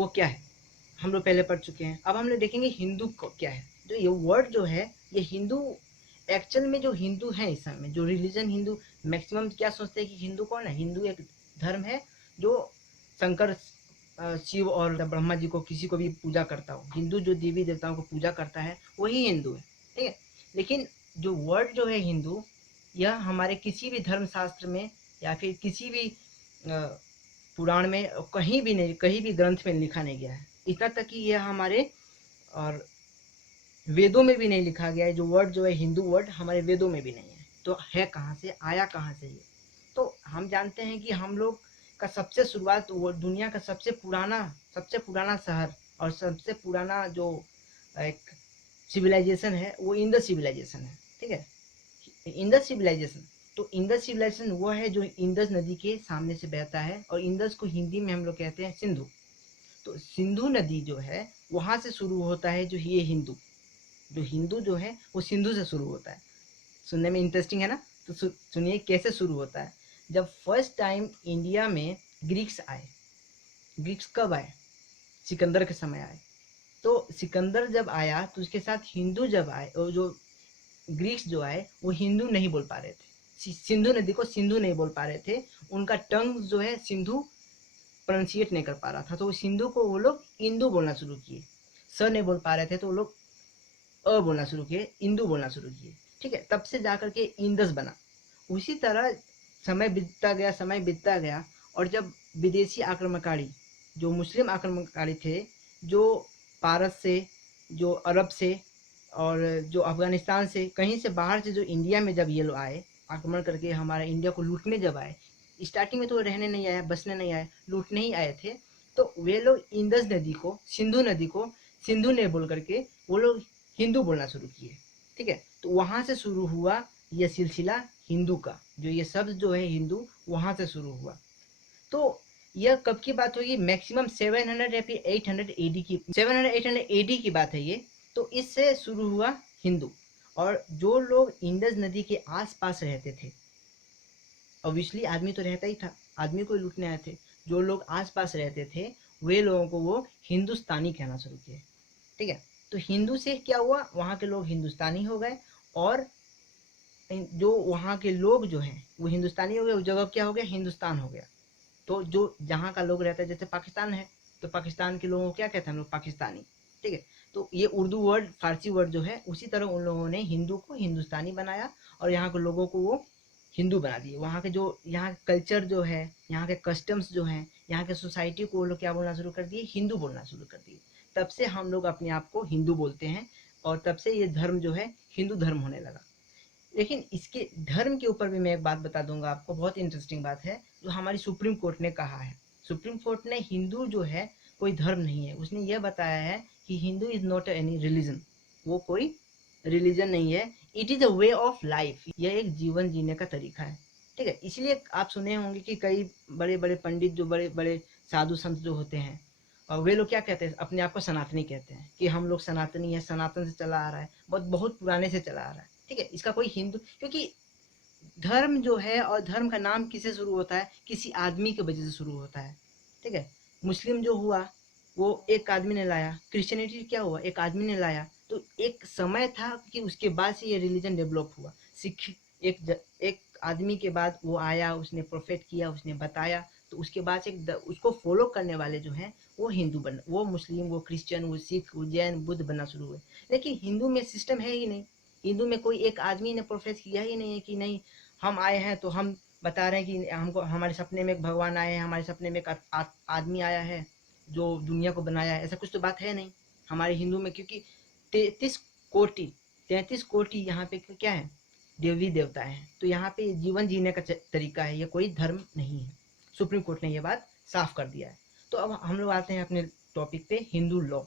वो क्या है, हम लोग पहले पढ़ चुके हैं। अब हम लोग देखेंगे हिंदू क्या है। जो ये वर्ड जो है, ये हिंदू एक्चुअल में जो हिंदू है इस समय जो रिलीजन हिंदू मैक्सिमम क्या सोचते हैं कि हिंदू कौन है। हिंदू एक धर्म है जो शंकर शिव और ब्रह्मा जी को किसी को भी पूजा करता हो। हिंदू जो देवी देवताओं को पूजा करता है वही हिंदू है, ठीक है। लेकिन जो वर्ड जो है हिंदू, यह हमारे किसी भी धर्म शास्त्र में या फिर किसी भी पुराण में कहीं भी नहीं, कहीं भी ग्रंथ में लिखा नहीं गया है। इतना तक कि यह हमारे और वेदों में भी नहीं लिखा गया है। जो वर्ड जो है हिंदू वर्ड हमारे वेदों में भी नहीं है। तो है कहाँ से, आया कहाँ से ये। तो हम जानते हैं कि हम लोग का सबसे शुरुआत वो दुनिया का सबसे पुराना शहर और सबसे पुराना जो एक सिविलाइजेशन है वो इंडस सिविलाइजेशन है, ठीक है। इंडस सिविलाइजेशन, तो इंडस सिविलाइजेशन वो है जो इंडस नदी के सामने से बहता है और इंडस को हिंदी में हम लोग कहते हैं सिंधु। तो सिंधु नदी जो है वहां से शुरू होता है जो ये हिंदू, जो हिंदू जो है वो सिंधु से शुरू होता है। सुनने में इंटरेस्टिंग है ना। तो सुनिए कैसे शुरू होता है। जब फर्स्ट टाइम इंडिया में ग्रीक्स आए, ग्रीक्स कब आए, सिकंदर के समय आए। तो सिकंदर जब आया तो उसके साथ हिंदू जब आए, और जो ग्रीक्स जो आए वो हिंदू नहीं बोल पा रहे थे, सिंधु नदी को सिंधु नहीं बोल पा रहे थे। उनका टंग जो है सिंधु प्रोनाउंसिएट नहीं कर पा रहा था, तो सिंधु को वो लोग इंदू बोलना शुरू किए। स नहीं बोल पा रहे थे तो वो लोग अ बोलना शुरू किए, इंदू बोलना शुरू किए, ठीक है। तब से जाकर के इंदस बना। उसी तरह समय बीतता गया और जब विदेशी आक्रमणकारी जो मुस्लिम आक्रमणकारी थे, जो पारस से, जो अरब से और जो अफगानिस्तान से, कहीं से बाहर से जो इंडिया में जब ये लोग आए, आक्रमण करके हमारे इंडिया को लूटने जब आए, स्टार्टिंग में तो रहने नहीं आया, बसने नहीं आए, लूटने ही आए थे। तो वे लोग इंडस नदी को, सिंधु नदी को सिंधु ने बोल करके वो लोग हिंदू बोलना शुरू किए, ठीक है। तो वहां से शुरू हुआ यह सिलसिला हिंदू का, जो ये शब्द जो है हिंदू वहां से शुरू हुआ। तो यह कब की बात होगी, मैक्सिमम 700 या फिर 800 एडी की, 700 800 एडी की बात है ये। तो इससे शुरू हुआ हिंदू। और जो लोग इंडस नदी के आसपास रहते थे, ऑब्वियसली आदमी तो रहता ही था, आदमी को लूटने आए थे, जो लोग आसपास रहते थे वे लोगों को वो हिंदुस्तानी कहना शुरू किए, ठीक है। तो हिंदू से क्या हुआ, वहाँ के लोग हिंदुस्तानी हो गए और जो वहाँ के लोग जो हैं वो हिंदुस्तानी हो गए, उस जगह क्या हो गया, हिंदुस्तान हो गया। तो जो जहाँ का लोग रहता है, जैसे पाकिस्तान है तो पाकिस्तान के लोगों को क्या कहते हैं हम लोग, पाकिस्तानी, ठीक है। तो ये उर्दू वर्ड, फारसी वर्ड जो है, उसी तरह उन लोगों ने हिंदू को हिंदुस्तानी बनाया और यहाँ के लोगों को वो हिंदू बना दिए। वहाँ के जो यहाँ कल्चर जो है, यहाँ के कस्टम्स जो हैं, यहाँ के सोसाइटी को वो लोग क्या बोलना शुरू कर दिए, हिंदू बोलना शुरू कर दिए। तब से हम लोग अपने आप को हिंदू बोलते हैं और तब से ये धर्म जो है हिंदू धर्म होने लगा। लेकिन इसके धर्म के ऊपर भी मैं एक बात बता दूंगा आपको, बहुत इंटरेस्टिंग बात है जो हमारी सुप्रीम कोर्ट ने कहा है। सुप्रीम कोर्ट ने हिंदू जो है कोई धर्म नहीं है, उसने यह बताया है कि Hindu is not any religion, वो कोई रिलीजन नहीं है, it is a way of life, यह एक जीवन जीने का तरीका है, ठीक है। इसलिए आप सुने होंगे कि कई बड़े बड़े पंडित, जो बड़े बड़े साधु संत जो होते हैं, और वे लोग क्या कहते हैं, अपने आप को सनातनी कहते हैं कि हम लोग सनातनी है, सनातन से चला आ रहा है, बहुत बहुत पुराने से चला आ रहा है, ठीक है। इसका कोई हिंदू, क्योंकि धर्म जो है और धर्म का नाम किससे शुरू होता है, किसी आदमी की वजह से शुरू होता है, ठीक है। मुस्लिम जो हुआ वो एक आदमी ने लाया, क्रिश्चियनिटी क्या हुआ, एक आदमी ने लाया। तो एक समय था कि उसके बाद से ये रिलीजन डेवलप हुआ। सिख एक आदमी के बाद वो आया, उसने प्रोफेट किया, उसने बताया, तो उसके बाद से उसको फॉलो करने वाले जो हैं वो हिंदू बन, वो मुस्लिम, वो क्रिश्चियन, वो सिख, वो जैन, बुद्ध बनना शुरू हुए। लेकिन हिंदू में सिस्टम है ही नहीं। हिंदू में कोई एक आदमी ने प्रोफेस किया ही नहीं है कि नहीं हम आए हैं तो हम बता रहे हैं कि हमको हमारे सपने में एक भगवान आए हैं, हमारे सपने में एक आदमी आया है जो दुनिया को बनाया है, ऐसा कुछ तो बात है नहीं हमारे हिंदू में। क्योंकि 33 कोटि 33 कोटि यहाँ पे क्या है, देवी देवता है। तो यहाँ पे जीवन जीने का तरीका है, ये कोई धर्म नहीं है। सुप्रीम कोर्ट ने ये बात साफ कर दिया है। तो अब हम लोग आते हैं अपने टॉपिक पे, हिंदू लॉ।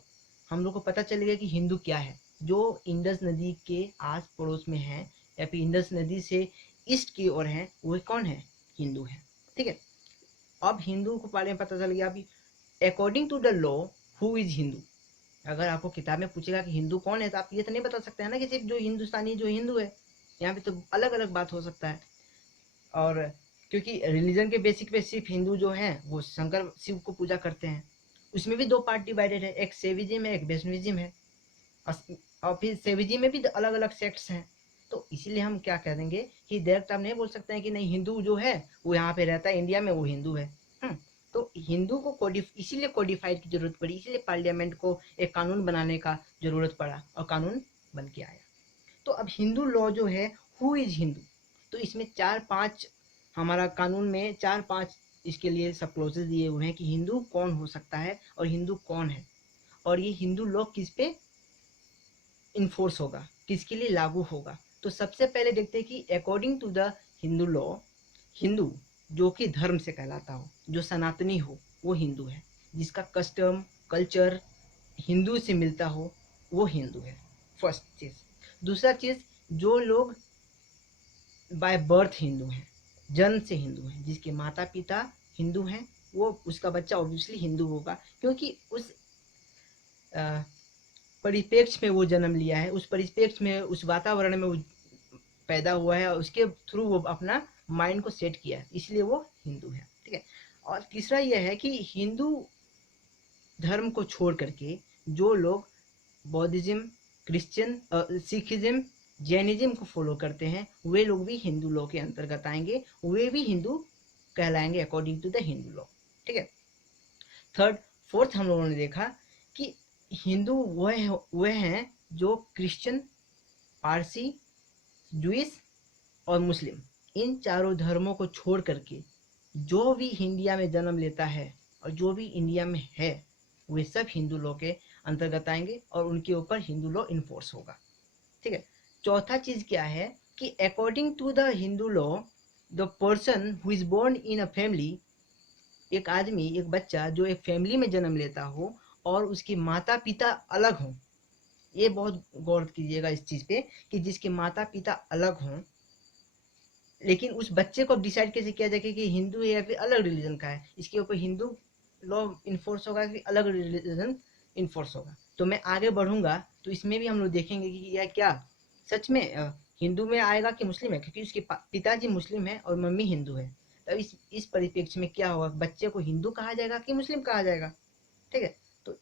हम लोग को पता चल गया कि हिंदू क्या है। जो इंडस नदी के आस पड़ोस में है या फिर इंडस नदी से ईस्ट की ओर है वो कौन है, हिंदू है, ठीक है। अब हिंदू को बारे में पता चल गया। अभी according to the law who is Hindu, अगर आपको किताब में पूछेगा कि हिंदू कौन है तो आप ये तो नहीं बता सकते हैं ना कि सिर्फ जो हिंदुस्तानी जो हिंदू है। यहाँ पे तो अलग अलग बात हो सकता है। और क्योंकि रिलीजन के बेसिक पे सिर्फ हिंदू जो है वो शंकर शिव को पूजा करते हैं, उसमें भी दो पार्ट डिवाइडेड है, एक सेविज्म है, एक वैष्णविज्म है, और फिर सेविज्म में भी अलग अलग सेक्ट्स हैं। तो इसीलिए हम क्या कह देंगे कि डायरेक्ट आप नहीं बोल सकते हैं कि नहीं हिंदू जो है वो यहाँ पे रहता है इंडिया में, वो हिंदू है। तो हिंदू को इसीलिए कोडिफाइड की जरूरत पड़ी, इसीलिए पार्लियामेंट को एक कानून बनाने का जरूरत पड़ा और कानून बन के आया। तो अब हिंदू लॉ जो है, हु इज हिंदू, तो इसमें 4-5 हमारा कानून में 4-5 इसके लिए सब क्लोजेस दिए हुए हैं कि हिंदू कौन हो सकता है और हिंदू कौन है, और ये हिंदू लॉ किस पे इन्फोर्स होगा, किसके लिए लागू होगा। तो सबसे पहले देखते हैं कि according to the Hindu law, Hindu जो कि धर्म से कहलाता हो, जो सनातनी हो, वो हिंदू है। जिसका कस्टम कल्चर हिंदू से मिलता हो, वो हिंदू है, फर्स्ट चीज। दूसरा चीज, जो लोग बाय बर्थ हिंदू हैं, जन्म से हिंदू हैं, जिसके माता पिता हिंदू हैं, वो उसका बच्चा ऑब्वियसली हिंदू होगा, क्योंकि उस परिप्रेक्ष्य में वो जन्म लिया है, उस परिप्रेक्ष्य में, उस वातावरण में वो पैदा हुआ है और उसके थ्रू वो अपना माइंड को सेट किया है, इसलिए वो हिंदू है। ठीक है। और तीसरा यह है कि हिंदू धर्म को छोड़ करके जो लोग बौद्धिज्म, क्रिश्चियन, सिखिज्म, जैनिज्म को फॉलो करते हैं, वे लोग भी हिंदू लॉ के अंतर्गत आएंगे, वे भी हिंदू कहलाएंगे according to the Hindu law. ठीक है। थर्ड, फोर्थ हम लोगों ने देखा कि हिंदू वह हैं जो क्रिश्चियन, पारसी, जूइश और मुस्लिम, इन चारों धर्मों को छोड़ करके जो भी इंडिया में जन्म लेता है और जो भी इंडिया में है, वे सब हिंदू लॉ के अंतर्गत आएंगे और उनके ऊपर हिंदू लॉ इन्फोर्स होगा। ठीक है। चौथा चीज क्या है कि according to the Hindu law, the person who is born in a family, एक आदमी, एक बच्चा जो एक फैमिली में जन्म लेता हो और उसके माता पिता अलग हों, ये बहुत गौर कीजिएगा इस चीज पे कि जिसके माता पिता अलग हों, लेकिन उस बच्चे को डिसाइड कैसे किया जाए कि हिंदू है या फिर अलग रिलीजन का है, इसके ऊपर हिंदू लॉ इन्फोर्स होगा कि अलग रिलीजन इन्फोर्स होगा। तो मैं आगे बढ़ूंगा तो इसमें भी हम लोग देखेंगे कि यह क्या सच में हिंदू में आएगा कि मुस्लिम है, क्योंकि उसके पिताजी मुस्लिम है और मम्मी हिंदू है। तो इस परिप्रेक्ष्य में क्या होगा, बच्चे को हिंदू कहा जाएगा कि मुस्लिम कहा जाएगा। ठीक है। तो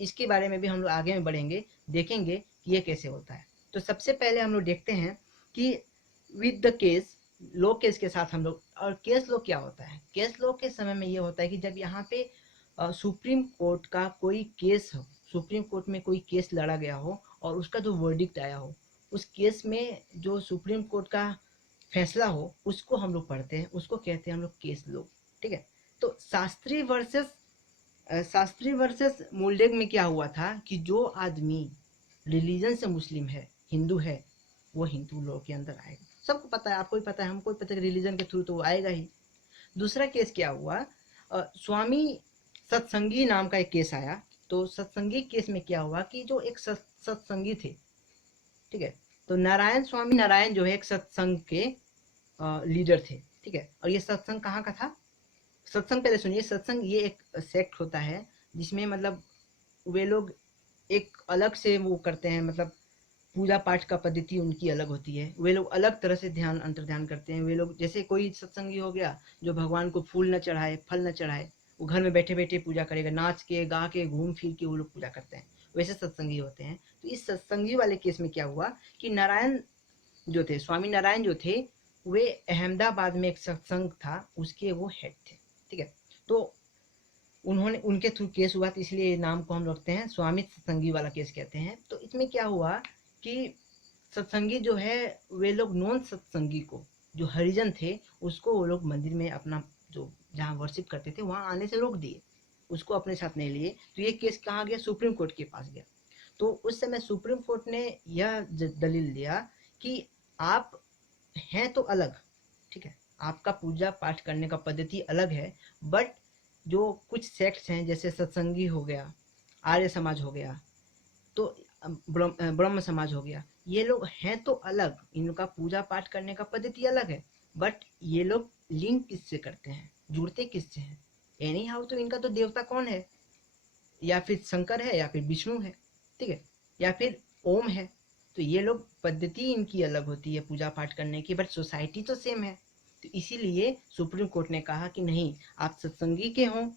इसके बारे में भी हम लोग आगे में बढ़ेंगे, देखेंगे कि ये कैसे होता है। तो सबसे पहले हम लोग देखते हैं कि with the case, low case के साथ हम लोग, और केस लो क्या होता है, केस लो के समय में ये होता है कि जब यहाँ पे सुप्रीम कोर्ट का कोई केस हो, सुप्रीम कोर्ट में कोई केस लड़ा गया हो और उसका जो वर्डिक्ट आया हो, उस केस में जो सुप्रीम कोर्ट का फैसला हो, उसको हम लोग पढ़ते हैं, उसको कहते हैं हम लोग केस लो। ठीक है। तो शास्त्री वर्सेस मोल्डेक में क्या हुआ था कि जो आदमी रिलीजन से मुस्लिम है, हिंदू है, वो हिंदू लॉ के अंदर आएगा। सबको पता है, आपको भी पता है, हमको भी पता है, रिलीजन के थ्रू तो वो आएगा ही। दूसरा केस क्या हुआ, स्वामी सत्संगी नाम का एक केस आया। तो सत्संगी केस में क्या हुआ कि जो एक सत्संगी थे, ठीक है, तो नारायण स्वामी नारायण जो है एक सत्संग के लीडर थे। ठीक है। और ये सत्संग कहाँ का था, सत्संग पहले सुनिए, सत्संग ये एक सेक्ट होता है जिसमें मतलब वे लोग एक अलग से वो करते हैं, मतलब पूजा पाठ का पद्धति उनकी अलग होती है, वे लोग अलग तरह से ध्यान अंतर ध्यान करते हैं। वे लोग जैसे कोई सत्संगी हो गया जो भगवान को फूल न चढ़ाए, फल न चढ़ाए, वो घर में बैठे बैठे पूजा करेगा, नाच के गा के घूम फिर के वो लोग पूजा करते हैं, वैसे सत्संगी होते हैं। तो इस सत्संगी वाले केस में क्या हुआ कि नारायण जो थे, स्वामी नारायण जो थे, वे अहमदाबाद में एक सत्संग था, उसके वो हेड थे। ठीक है। तो उन्होंने, उनके थ्रू केस हुआ, तो इसलिए नाम को हम रखते हैं स्वामी सत्संगी वाला केस कहते हैं। तो इसमें क्या हुआ कि सत्संगी जो है, वे लोग नॉन सत्संगी को, जो हरिजन थे, उसको वो लोग मंदिर में अपना जो जहाँ वर्शिप करते थे वहाँ आने से रोक दिए, उसको अपने साथ नहीं लिए। तो ये केस कहाँ गया, सुप्रीम कोर्ट के पास गया। तो उस समय सुप्रीम कोर्ट ने यह दलील दिया कि आप हैं तो अलग, ठीक है, आपका पूजा पाठ करने का पद्धति अलग है, बट जो कुछ सेक्ट्स हैं जैसे सत्संगी हो गया, आर्य समाज हो गया, तो ब्रह्म समाज हो गया, ये लोग हैं तो अलग, इनका पूजा पाठ करने का पद्धति अलग है, बट ये लोग लिंक किससे करते हैं, जुड़ते किससे हैं, एनी हाउ तो इनका तो देवता कौन है, या फिर शंकर है या फिर विष्णु है, ठीक है, या फिर ओम है। तो ये लोग पद्धति इनकी अलग होती है पूजा पाठ करने की, बट सोसाइटी तो सेम है। तो इसीलिए सुप्रीम कोर्ट ने कहा कि नहीं, आप सत्संगी के हों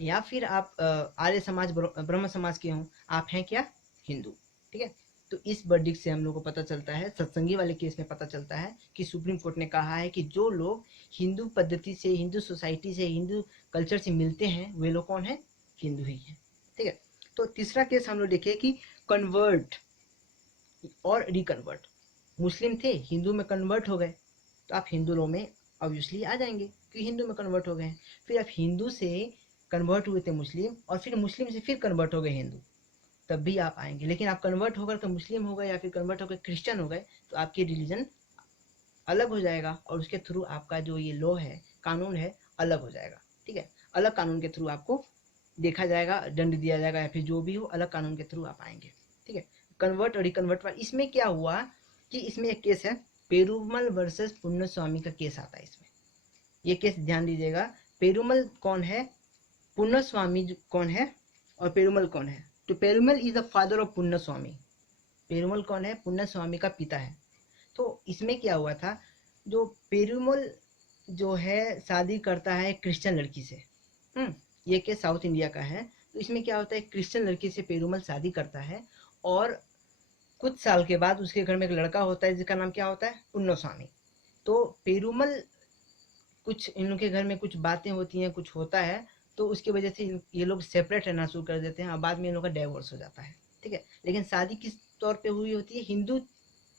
या फिर आप आर्य समाज ब्रह्म समाज के हों, आप हैं क्या, हिंदू। ठीक है, तो इस वर्डिक्ट से हम लोग को पता चलता है, सत्संगी वाले केस में पता चलता है कि सुप्रीम कोर्ट ने कहा है कि जो लोग हिंदू पद्धति से, हिंदू सोसाइटी से, हिंदू कल्चर से मिलते हैं वे लोग कौन है, हिंदू ही हैं। ठीक है, तो तीसरा केस हम लोग देखिए कि कन्वर्ट और रिकन्वर्ट। मुस्लिम थे, हिंदू में कन्वर्ट हो गए, तो आप हिंदू लॉ में ऑब्वियसली आ जाएंगे कि हिंदू में कन्वर्ट हो गए हैं। फिर आप हिंदू से कन्वर्ट हुए थे मुस्लिम, और फिर मुस्लिम से फिर कन्वर्ट हो गए हिंदू, तब भी आप आएंगे। लेकिन आप कन्वर्ट होकर के मुस्लिम हो गए या फिर कन्वर्ट होकर क्रिश्चियन हो गए, तो आपकी रिलीजन अलग हो जाएगा और उसके थ्रू आपका जो ये लॉ है, कानून है, अलग हो जाएगा। ठीक है, अलग कानून के थ्रू आपको देखा जाएगा, दंड दिया जाएगा, या फिर जो भी हो, अलग कानून के थ्रू आप आएंगे। ठीक है, कन्वर्ट और रिकन्वर्ट पर इसमें क्या हुआ कि इसमें एक केस है, पेरूमल वर्सेस पुण्य स्वामी का केस आता है इसमें। ये केस ध्यान दीजिएगा, पेरूमल कौन है, पुण्य स्वामी कौन है, और पेरूमल कौन है। तो Perumal is the father of पुण्य स्वामी। पेरूमल कौन है, पुण्य स्वामी का पिता है। तो इसमें क्या हुआ था, जो पेरूमल जो है शादी करता है क्रिश्चियन लड़की से। ये केस साउथ इंडिया का है। तो इसमें क्या होता है, क्रिश्चियन लड़की से पेरूमल शादी करता है, और कुछ साल के बाद उसके घर में एक लड़का होता है जिसका नाम क्या होता है, पुण्य स्वामी। तो पेरूमल, कुछ इन लोग के घर में कुछ बातें होती हैं, कुछ होता है, तो उसकी वजह से ये लोग सेपरेट रहना शुरू कर देते हैं, और बाद में इन लोग का डाइवोर्स हो जाता है। ठीक है, लेकिन शादी किस तौर पे हुई होती है, हिंदू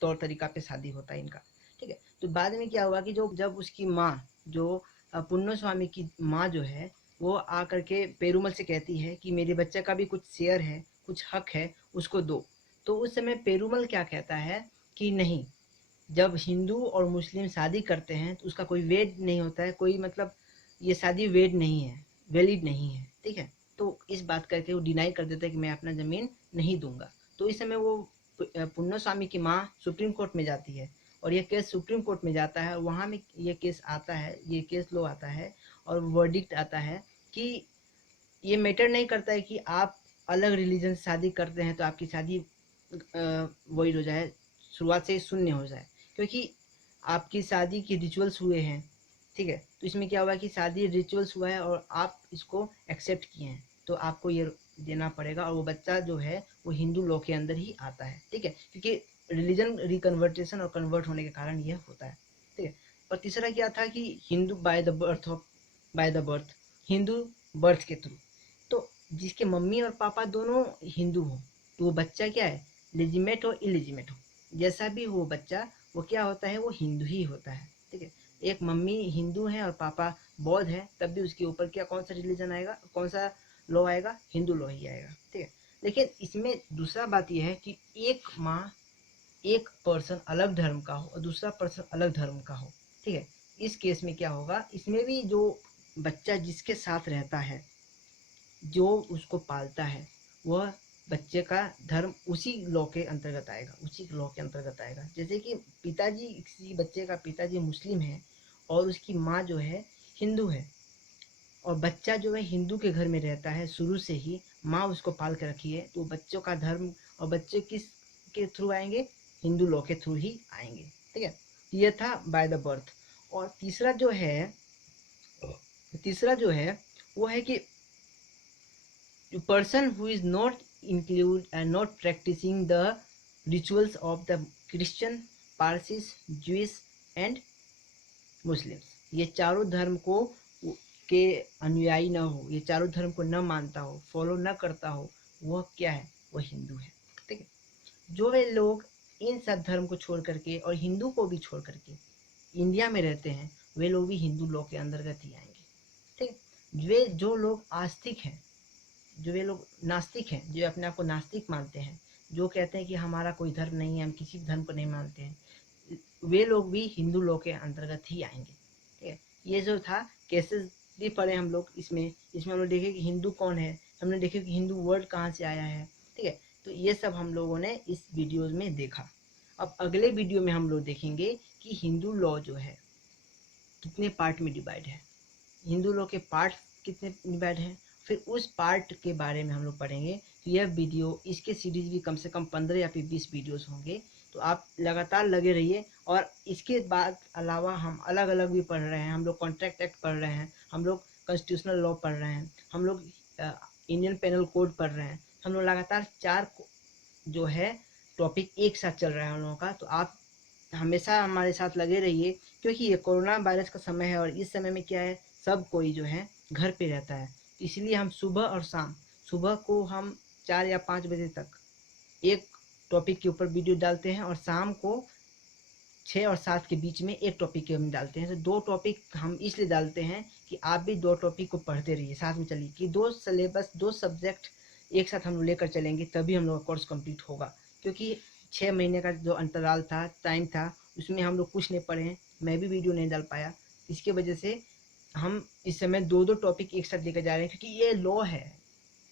तौर तरीका पे शादी होता है इनका। ठीक है, तो बाद में क्या हुआ कि जो जब उसकी माँ, जो पुण्य स्वामी की माँ जो है, वो आकर के पेरूमल से कहती है कि मेरे बच्चे का भी कुछ शेयर है, कुछ हक है, उसको दो। तो उस समय पेरूमल क्या कहता है कि नहीं, जब हिंदू और मुस्लिम शादी करते हैं तो उसका कोई वेट नहीं होता है, कोई मतलब ये शादी वेट नहीं है, वैलिड नहीं है। ठीक है, तो इस बात करके वो डिनाई कर देता है कि मैं अपना ज़मीन नहीं दूंगा। तो इस समय वो पुण्य स्वामी की माँ सुप्रीम कोर्ट में जाती है, और ये केस सुप्रीम कोर्ट में जाता है, और वहाँ में ये केस आता है, ये केस लो आता है, और वर्डिक्ट आता है कि ये मैटर नहीं करता है कि आप अलग रिलीजन से शादी करते हैं तो आपकी शादी वही हो जाए, शुरुआत से ही शून्य हो जाए, क्योंकि आपकी शादी की रिचुअल्स हुए हैं। ठीक है, तो इसमें क्या हुआ कि शादी रिचुअल्स हुआ है और आप इसको एक्सेप्ट किए हैं, तो आपको ये देना पड़ेगा, और वो बच्चा जो है वो हिंदू लॉ के अंदर ही आता है। ठीक है, क्योंकि रिलीजन रिकन्वर्टेशन और कन्वर्ट होने के कारण यह होता है। ठीक है, और तीसरा क्या था कि Hindu by the birth, Hindu birth के थ्रू। तो जिसके मम्मी और पापा दोनों हिंदू हो, तो वो बच्चा क्या है, लेजिमेट हो इलेजिमेट हो, जैसा भी हो बच्चा, वो क्या होता है, वो हिंदू ही होता है। ठीक है, एक मम्मी हिंदू है और पापा बौद्ध है, तब भी उसके ऊपर क्या, कौन सा रिलीजन आएगा, कौन सा लॉ आएगा, हिंदू लॉ ही आएगा। ठीक है, लेकिन इसमें दूसरा बात यह है कि एक माँ, एक पर्सन अलग धर्म का हो और दूसरा पर्सन अलग धर्म का हो। ठीक है, इस केस में क्या होगा, इसमें भी जो बच्चा जिसके साथ रहता है, जो उसको पालता है, वह बच्चे का धर्म उसी लॉ के अंतर्गत आएगा, उसी लॉ के अंतर्गत आएगा। जैसे कि पिताजी, किसी बच्चे का पिताजी मुस्लिम है और उसकी माँ जो है हिंदू है, और बच्चा जो है हिंदू के घर में रहता है शुरू से ही, माँ उसको पाल के रखी है, तो बच्चों का धर्म और बच्चे किस के थ्रू आएंगे, हिंदू लॉ के थ्रू ही आएंगे। ठीक है, ये था बाय द बर्थ। और तीसरा जो है वो है कि person who is not include and not practicing the rituals of the Christian, Parsis, Jewish and Muslims, ये चारों धर्म को के अनुयायी न हो, ये चारों धर्म को न मानता हो, फॉलो न करता हो, वह क्या है, वह हिंदू है। ठीक है, जो वे लोग इन सब धर्म को छोड़ करके और हिंदू को भी छोड़ करके इंडिया में रहते हैं, वे लोग भी हिंदू लॉ के अंतर्गत ही आएंगे। ठीक है, वे जो लोग आस्तिक हैं, जो वे लोग नास्तिक हैं, जो अपने आप को नास्तिक मानते हैं, जो कहते हैं कि हमारा कोई धर्म नहीं है, हम किसी धर्म को नहीं मानते हैं, वे लोग भी हिंदू लॉ के अंतर्गत ही आएंगे। ठीक है, ये जो था केसेस भी पढ़े हम लोग, इसमें हम लोग देखे कि हिंदू कौन है, हमने देखे कि हिंदू वर्ड कहाँ से आया है। ठीक है, तो ये सब हम लोगों ने इस वीडियो में देखा। अब अगले वीडियो में हम लोग देखेंगे कि हिंदू लॉ जो है कितने पार्ट में डिवाइड है, हिंदू लॉ के पार्ट कितने डिवाइड हैं, फिर उस पार्ट के बारे में हम लोग पढ़ेंगे। तो यह वीडियो, इसके सीरीज भी कम से कम 15 या फिर 20 वीडियोस होंगे, तो आप लगातार लगे रहिए। और इसके बाद अलावा हम अलग अलग भी पढ़ रहे हैं, हम लोग कॉन्ट्रैक्ट एक्ट पढ़ रहे हैं, हम लोग कॉन्स्टिट्यूशनल लॉ पढ़ रहे हैं, हम लोग इंडियन पेनल कोड पढ़ रहे हैं, हम लोग लगातार 4 जो है टॉपिक एक साथ चल रहा है हम लोगों का। तो आप हमेशा हमारे साथ लगे रहिए, क्योंकि ये कोरोना वायरस का समय है और इस समय में क्या है, सब कोई जो है घर पे रहता है। इसलिए हम सुबह और शाम, सुबह को हम 4 या 5 बजे तक एक टॉपिक के ऊपर वीडियो डालते हैं और शाम को 6 और 7 के बीच में एक टॉपिक के हम डालते हैं। तो 2 टॉपिक हम इसलिए डालते हैं कि आप भी 2 टॉपिक को पढ़ते रहिए, साथ में चलिए, कि 2 सिलेबस 2 सब्जेक्ट एक साथ हम लोग लेकर चलेंगे, तभी हम लोग का कोर्स कंप्लीट होगा। क्योंकि 6 महीने का जो अंतराल था, टाइम था, उसमें हम लोग कुछ नहीं पढ़े हैं, मैं भी वीडियो नहीं डाल पाया। इसकी वजह से हम इस समय 2-2 टॉपिक एक साथ लेकर जा रहे हैं, क्योंकि ये लॉ है,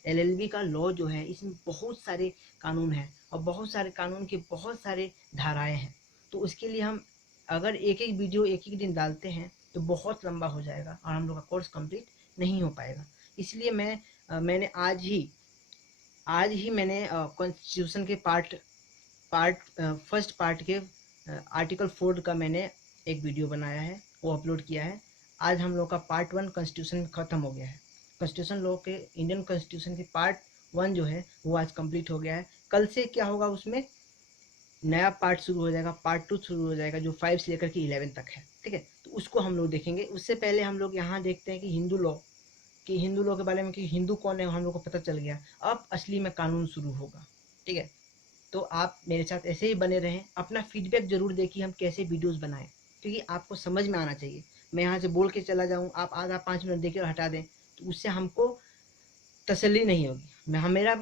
एलएलबी का लॉ जो है, इसमें बहुत सारे कानून हैं और बहुत सारे कानून के बहुत सारे धाराएं हैं। तो उसके लिए हम अगर एक एक वीडियो एक एक दिन डालते हैं तो बहुत लंबा हो जाएगा और हम लोग का कोर्स कंप्लीट नहीं हो पाएगा। इसलिए मैंने आज ही मैंने कॉन्स्टिट्यूशन के फर्स्ट पार्ट के आर्टिकल 4 का मैंने एक वीडियो बनाया है, वो अपलोड किया है। आज हम लोग का पार्ट 1 कॉन्स्टिट्यूशन खत्म हो गया है। कॉन्स्टिट्यूशन लॉ के इंडियन कॉन्स्टिट्यूशन के पार्ट 1 जो है वो आज कंप्लीट हो गया है। कल से क्या होगा, उसमें नया पार्ट शुरू हो जाएगा, पार्ट 2 शुरू हो जाएगा, जो 5 से लेकर के 11 तक है। ठीक है, तो उसको हम लोग देखेंगे। उससे पहले हम लोग यहाँ देखते हैं कि हिंदू लॉ के बारे में, कि हिंदू कौन है हम लोग को पता चल गया। अब असली में कानून शुरू होगा। ठीक है, तो आप मेरे साथ ऐसे ही बने रहें। अपना फीडबैक जरूर दें कि हम कैसे वीडियोस बनाएं, क्योंकि आपको समझ में आना चाहिए। मैं यहाँ से बोल के चला जाऊँ, आप आधा 5 मिनट देख के हटा दें, तो उससे हमको तसल्ली नहीं होगी। मेरा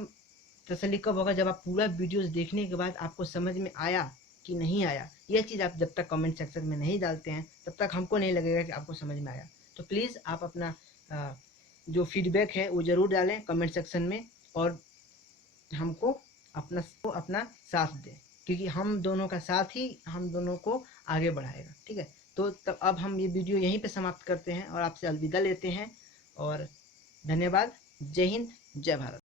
तसल्ली कब होगा, जब आप पूरा वीडियोस देखने के बाद आपको समझ में आया कि नहीं आया। यह चीज़ आप जब तक कमेंट सेक्शन में नहीं डालते हैं तब तक हमको नहीं लगेगा कि आपको समझ में आया। तो प्लीज़ आप अपना जो फीडबैक है वो ज़रूर डालें कमेंट सेक्शन में, और हमको अपना साथ दें, क्योंकि हम दोनों का साथ ही हम दोनों को आगे बढ़ाएगा। ठीक है, तो तब अब हम ये वीडियो यहीं पे समाप्त करते हैं और आपसे अलविदा लेते हैं। और धन्यवाद। जय हिंद, जय भारत।